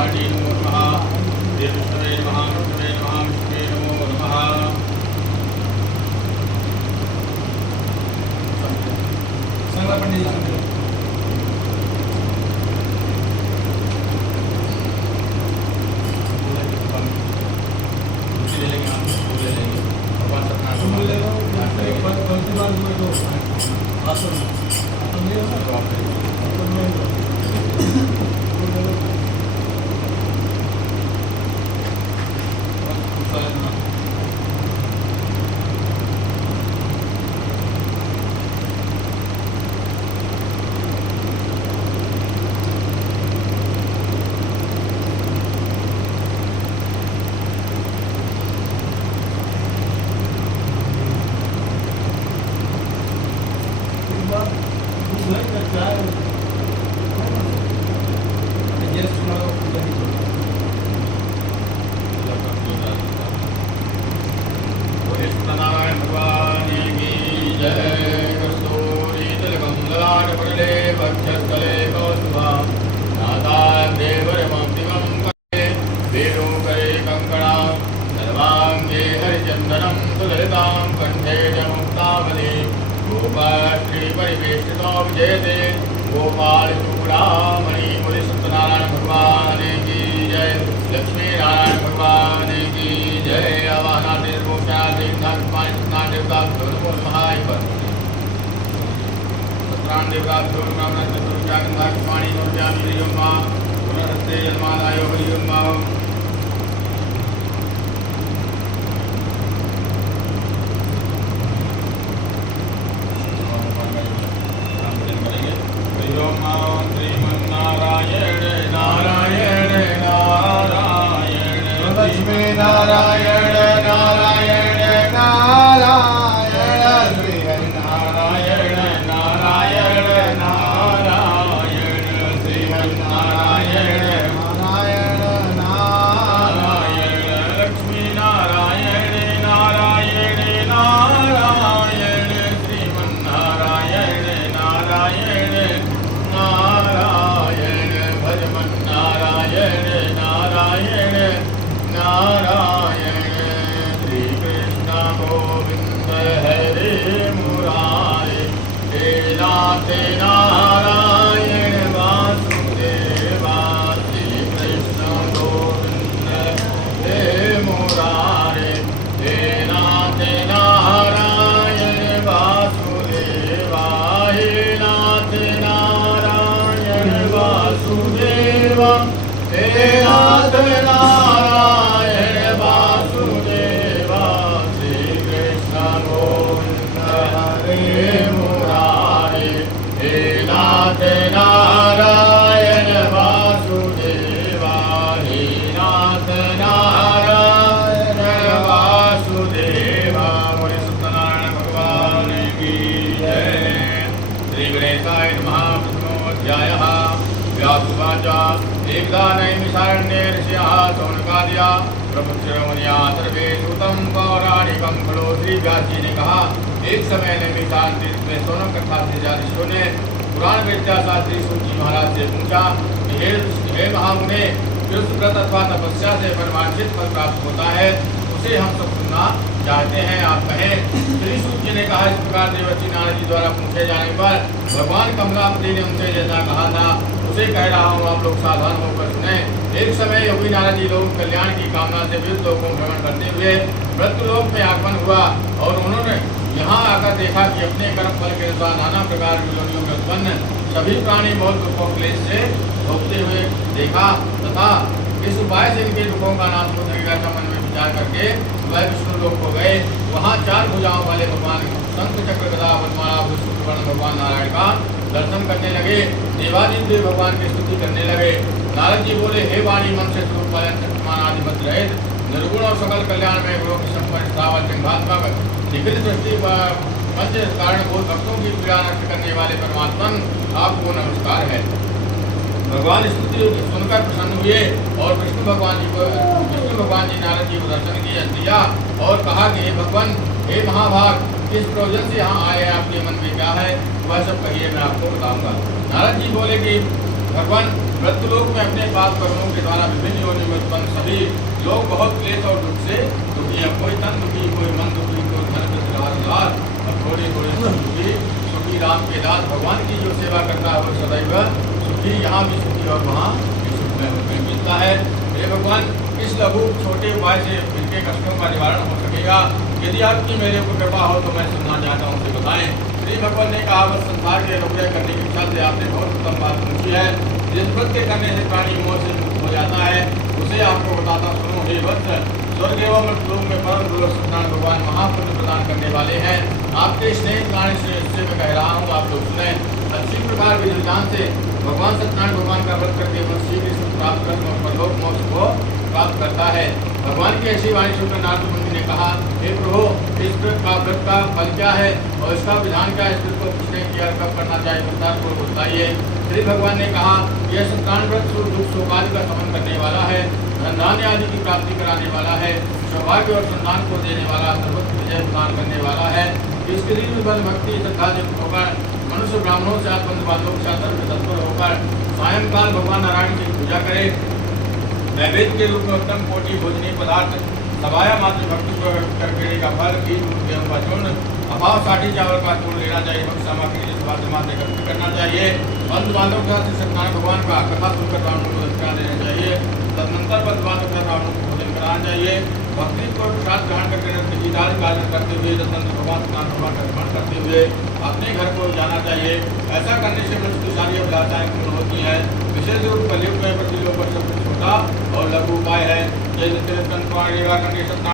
भाटी नमो नमः देवविष्णवे नमः विष्णवे नमः विष्णवे नमो नमः एक समय नैमिषारण्य तीर्थ में सोनक कथा से ऋषियों ने पुराण वेद्या शास्त्री सूची महाराज से पूछा कि हे महामुने जिस व्रत अथवा तपस्या से परमार्थित फल प्राप्त होता है उसे हम सब सुनना चाहते हैं, आप कहें। श्री सूची ने कहा, इस प्रकार देवर्षि नारद जी द्वारा पूछे जाने पर भगवान कमलापति ने उनसे जैसा कहा था उसे कह रहा हूँ, आप लोग सावधान होकर सुने। एक समय योगी नारद जी लोग कल्याण की कामना से विविध लोगों भ्रमण करते हुए मृत्युलोक में आगमन हुआ और उन्होंने यहाँ आकर देखा कि अपने कर्म फल के अनुसार नाना प्रकार की योनियों में उत्पन्न सभी प्राणी बहुत दुखों क्लेश से भोगते हुए देखा तथा इस उपाय से इनके दुखों का नाश हो सकेगा का मन में विचार करके वह विष्णु लोक हो गए। वहाँ चार भुजाओं वाले भगवान शंख चक्र गदा वनमाला भूषण भगवान नारायण का दर्शन करने लगे। देवादित्य भगवान की स्तुति करने लगे। नारद जी बोले, हे वाणी मन से स्वरूप वाले शक्तिमान आदि मत रहित निर्गुण और सकल कल्याण में गुरु की संपन्न स्थावर सिंहात्मक निखिल सृष्टि पंच कारण बोध भक्तों की पीड़ा नष्ट करने वाले परमात्मन आपको नमस्कार है। भगवान स्तुति सुनकर प्रसन्न हुए और विष्णु भगवान जी नारद जी को दर्शन दिया और कहा कि हे भगवान, हे महाभाग, किस प्रयोजन से यहाँ आए, आपके मन में क्या है वह सब कहिए, मैं आपको बताऊंगा। नारद जी बोले कि भगवान मृत्युलोक में अपने पाप कर्मों के द्वारा विभिन्न योनि में उत्पन्न सभी लोग बहुत क्लेश और दुख से दुखी हैं। कोई तन दुखी, कोई मन दुखी, कोई धन विद्रार और थोड़े थोड़े सुखी। सुखी राम के दास भगवान की जो सेवा करता है वो सदैव सुखी, यहाँ भी सुखी और वहाँ भी सुख में मिलता है। हे भगवान, इस लघु छोटे उपाय से इनके कष्टों का निवारण हो सकेगा। यदि आपकी मेरे ऊपर कृपा हो तो मैं सुनना चाहता हूँ, उसे बताएं। श्री भगवान ने कहा, बस संसार के अनुग्रह करने की इच्छा से आपने बहुत उत्तम बात पूछी है। जिस कृत्य करने से प्राणी मोह से मुक्त हो जाता है उसे आपको बताता सुनो। हे वत्स, स्वर्ग एवं मृत्युलोक में परम दुर्लभ सत्यनारायण भगवान महापुण्य प्रदान करने वाले हैं। आपके स्नेह कारण से मैं कह रहा हूँ, आप लोग सुने। अच्छी प्रकार विधि विधान से भगवान सत्यनारायण भगवान का व्रत करके मन शीघ्र सुख प्राप्त कर परलोक मोक्ष को प्राप्त करता है। भगवान की ऐसी वाणी सुनकर नारद मुनि ने कहा, हे प्रभु, इस व्रत का फल क्या है और इसका विधान क्या है? इस व्रत को पूछने की कब करना चाहिए, विस्तार को बताइए। श्री भगवान ने कहा, यह सत्यनारायण व्रत सुख दुख शोकादि का शमन करने वाला है, धन धान्य आदि की प्राप्ति कराने वाला है, सौभाग्य और संतान को देने वाला, सर्वत्र विजय प्रदान करने वाला है। इसके लिए बल भक्ति श्रद्धा से होकर मनुष्य ब्राह्मणों से बंधु बांधवों के साथ तत्पर होकर सायंकाल भगवान नारायण की पूजा करे। नैवेद्य के रूप में उत्तम कोटि भोजनीय पदार्थ सभाया मात्र भक्ति को करके का फल घी दूध गेहूं का चूर्ण अभाव साठी चावल का चूर्ण लेना चाहिए। भक्त सामग्री के सभा मात्र एकत्र करना चाहिए। बंधु बांधव के साथ सत्यनारायण भगवान का कथा सुनकर ब्राह्मणों को दक्षिणा देना चाहिए। तदनंतर बंधु बांधव के साथ ब्राह्मणों को भोजन कराना चाहिए। भक्ति को प्रसाद ग्रहण करके गीताल कार्य करते हुए रतन भगवान सत्यनारायण भगवान का स्मरण करते हुए अपने घर को जाना चाहिए। ऐसा करने से मृत्युशाली अभिलाषाएं पूर्ण होती हैं। विशेष रूप कलयुग में प्रति लोग पर सबसे छोटा और लघु उपाय है। जय